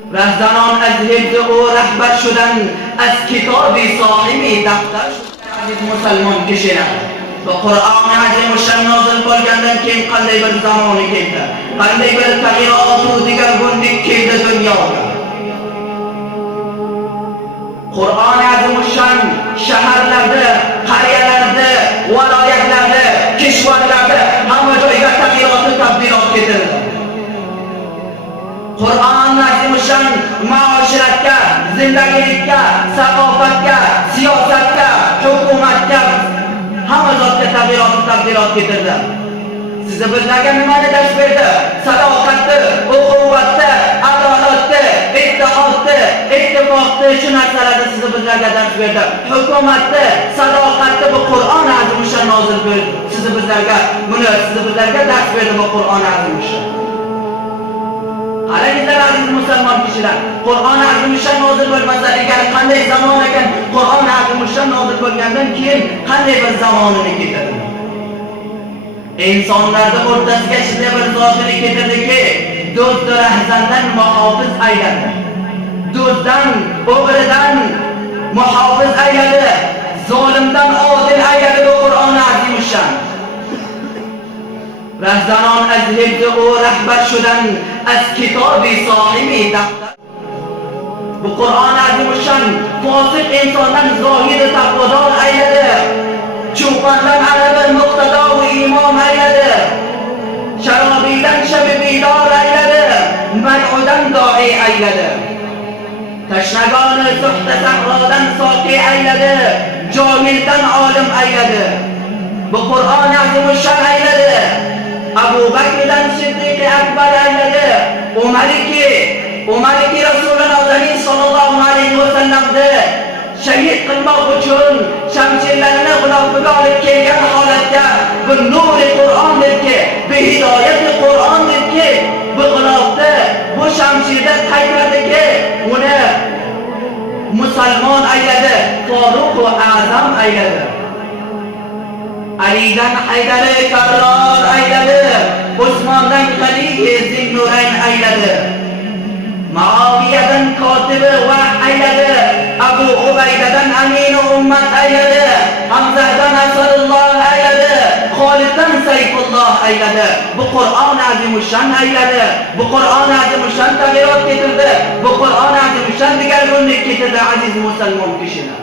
رهزنان از حفظ او رهبر شدن، از کتاب صاحبی دفتر شدن. عزیز مسلمان کشیدن و قرآن عظیم و شن نازل bo'lgandan keyin qanday bir zamoni keldi, qanday bir tag'yirot u deganlik keldi dunyoga. Qur'on azim و شن shaharlarda, qariyalarda, viloyatlarda, kishvarlarda hamma joyga tag'yirot va tabdilot keltirdi. Qur'on azim و شن maoshiratga, zindagilikka, saqofatga, siyosatga, hukumatga hamma zotga tag'yirot va tabdilot keltirdi. Sizni bizlarga nimani dars berdi? Sadoqatni, uquvatni, adolatni, ittihodni, ittifoqni, shu narsalarni sizni bizlarga dars berdi. Hukumatni, sadoqatni bu Qur'on azim و شن nozil bo'ldi. Sizni bizlarga dars berdi bu Qur'on azim و شن. Qarangizlar aziz musulmon kishilar, Qur'on azim و شن nozil bo'lmasa agar qanday zamon ekan, Qur'on azim و شن nozil bo'lgandan keyin qanday bir zamonini keltirdi. İnsanlarda o'rtasiga shunday bir zotini keltirdiki, do'st rahzandan muhofiz ayladi. Do'stdan, o'g'ridan muhofiz ayladi. Zolimdan odil ayladi bu Qur'on azim و شن. رهزنان از حفظ او رهبر شدن، از کتاب صاحبی دفتر. Bu Qur'on azim و شن fosiq insondan zohid taqvodor ayladi. Cho'pondan arabi muqtado va imom ayladi. Sharobiydan shabi bidor ayladi. Mal'udan doi ayladi. Tashnagoni suhta sahrodan soqi ayladi. Johildan olim ayladi. Bu Qur'on azim و شن ayladi. Abu Bakrdan Siddiq akbar ayladi. Umariki Rasululloh sallallohu alayhi va sallamni shahid qilmoq uchun shamshirlarini g'ilofiga olib kelgan holatda bu nuri Qur'ondirki, bu hidoyati Qur'ondirki, bu g'ilofda, bu shamshirda qaytadiki, uni musulmon ayladi, Faruq va Azam ayladi. Alidan Haydari Karrar ayladi, Usmondan Xalifa Zinnurayn ayladi. Muaviyadan kotibi va ayladi, Abu Ubaydadan amini ummat ayladi, Hamzadan Asadulloh ayladi, Xoliddan Sayfulloh ayladi. Bu Qur'on azim و شن ayladi. Bu Qur'on azim و شن tag'yirot keltirdi. Bu Qur'on azim و شن degan o'rnak keltirdi aziz musulmon kishilar.